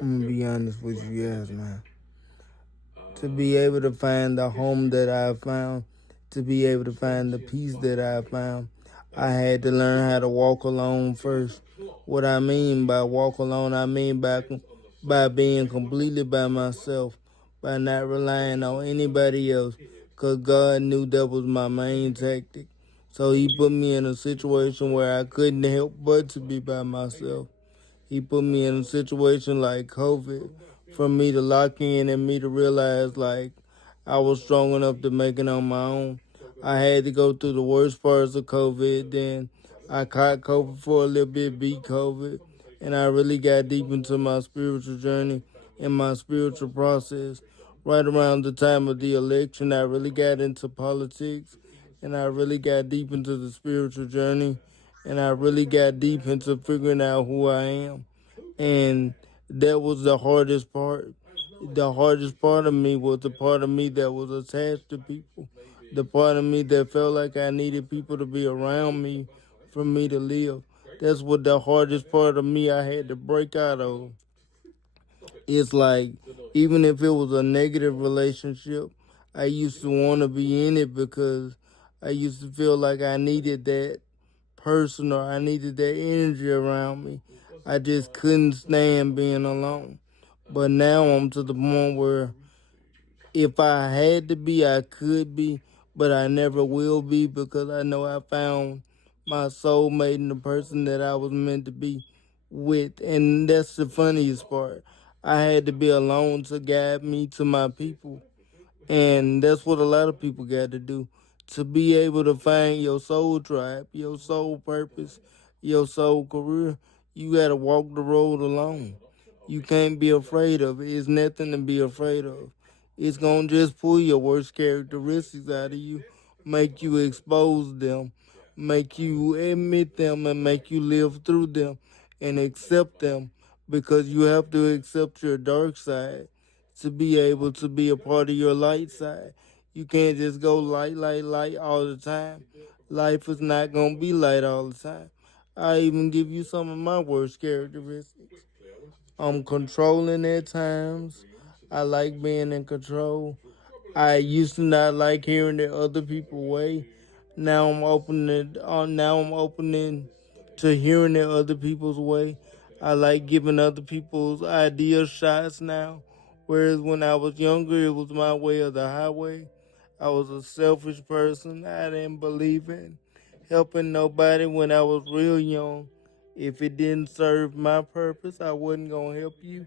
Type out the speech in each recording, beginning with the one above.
I'm gonna be honest with you, yes, man. To be able to find the home that I found, to be able to find the peace that I found, I had to learn how to walk alone first. What I mean by walk alone, I mean by being completely by myself, by not relying on anybody else, cause God knew that was my main tactic. So He put me in a situation where I couldn't help but to be by myself. He put me in a situation like COVID for me to lock in and me to realize like I was strong enough to make it on my own. I had to go through the worst parts of COVID. Then I caught COVID for a little bit, beat COVID, and I really got deep into my spiritual journey and my spiritual process. Right around the time of the election, I really got into politics and I really got deep into the spiritual journey and I really got deep into figuring out who I am. And that was the hardest part. The hardest part of me was the part of me that was attached to people. The part of me that felt like I needed people to be around me for me to live. That's what the hardest part of me I had to break out of. It's like, even if it was a negative relationship, I used to want to be in it because I used to feel like I needed that person or I needed that energy around me. I just couldn't stand being alone. But now I'm to the point where if I had to be, I could be, but I never will be because I know I found my soulmate and the person that I was meant to be with. And that's the funniest part. I had to be alone to guide me to my people. And that's what a lot of people got to do. To be able to find your soul tribe, your soul purpose, your soul career, you got to walk the road alone. You can't be afraid of it. It's nothing to be afraid of. It's going to just pull your worst characteristics out of you, make you expose them, make you admit them, and make you live through them and accept them because you have to accept your dark side to be able to be a part of your light side. You can't just go light, light, light all the time. Life is not going to be light all the time. I even give you some of my worst characteristics. I'm controlling at times. I like being in control. I used to not like hearing the other people way. Now I'm opening to hearing the other people's way. I like giving other people's ideas shots now. Whereas when I was younger, it was my way or the highway. I was a selfish person. I didn't believe in helping nobody when I was real young. If it didn't serve my purpose, I wasn't gonna help you.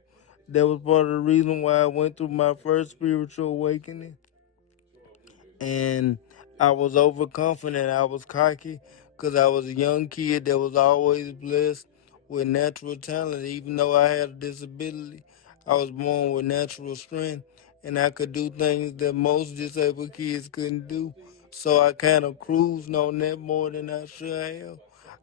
That was part of the reason why I went through my first spiritual awakening. And I was overconfident. I was cocky because I was a young kid that was always blessed with natural talent. Even though I had a disability, I was born with natural strength and I could do things that most disabled kids couldn't do. So I kind of cruised on that more than I should have.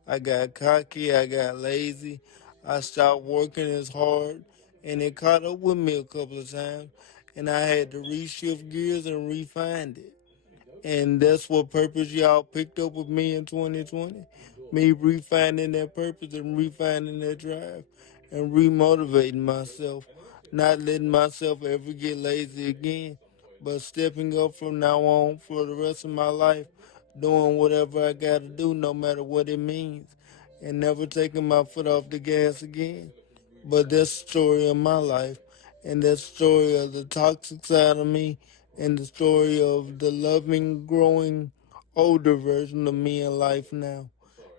I got cocky, I got lazy, I stopped working as hard, and it caught up with me a couple of times, and I had to reshift gears and refine it. And that's what purpose y'all picked up with me in 2020. Me refining that purpose and refining that drive and remotivating myself. Not letting myself ever get lazy again, but stepping up from now on for the rest of my life, doing whatever I gotta do, no matter what it means, and never taking my foot off the gas again. But that's the story of my life, and that's the story of the toxic side of me, and the story of the loving, growing, older version of me in life now,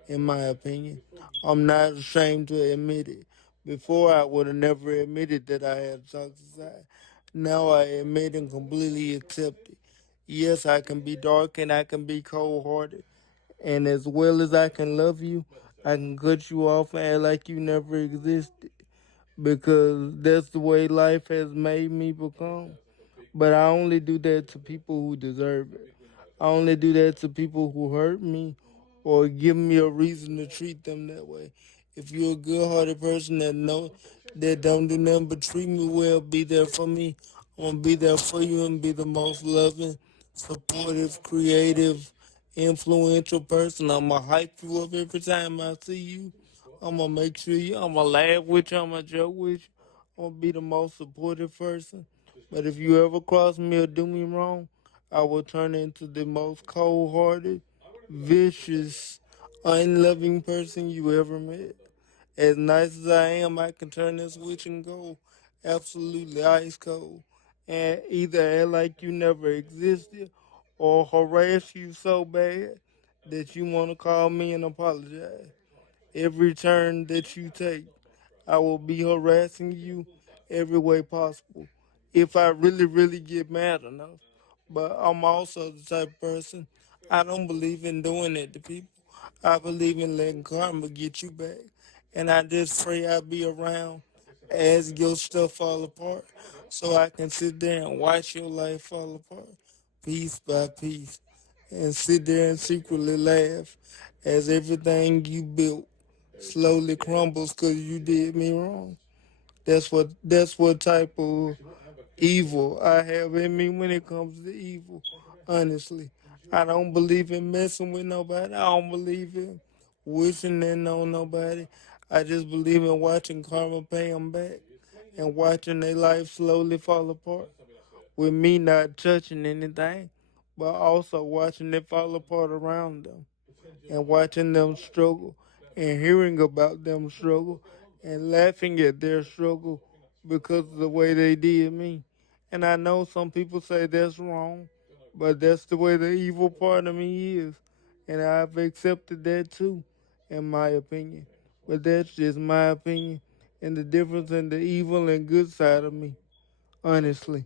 in my opinion. I'm not ashamed to admit it. Before, I would have never admitted that I had a toxic side. Now I admit and completely accept it. Yes, I can be dark and I can be cold hearted. And as well as I can love you, I can cut you off and act like you never existed because that's the way life has made me become. But I only do that to people who deserve it. I only do that to people who hurt me or give me a reason to treat them that way. If you're a good-hearted person that don't do nothing but treat me well, be there for me. I'm gonna be there for you and be the most loving, supportive, creative, influential person. I'm gonna hype you up every time I see you. I'm gonna make sure you. I'm gonna laugh with you. I'm gonna joke with you. I'm gonna be the most supportive person. But if you ever cross me or do me wrong, I will turn into the most cold hearted, vicious, unloving person you ever met. As nice as I am, I can turn this switch and go absolutely ice cold. And either act like you never existed or harass you so bad that you want to call me and apologize. Every turn that you take, I will be harassing you every way possible if I really, really get mad enough. But I'm also the type of person, I don't believe in doing it to people. I believe in letting karma get you back. And I just pray I be around as your stuff fall apart so I can sit there and watch your life fall apart piece by piece and sit there and secretly laugh as everything you built slowly crumbles because you did me wrong. That's what type of evil I have in me when it comes to evil. Honestly, I don't believe in messing with nobody. I don't believe in wishing in on nobody. I just believe in watching karma pay them back and watching their life slowly fall apart with me not touching anything, but also watching it fall apart around them and watching them struggle and hearing about them struggle and laughing at their struggle because of the way they did me. And I know some people say that's wrong, but that's the way the evil part of me is. And I've accepted that too, in my opinion. But that's just my opinion and the difference in the evil and good side of me, honestly.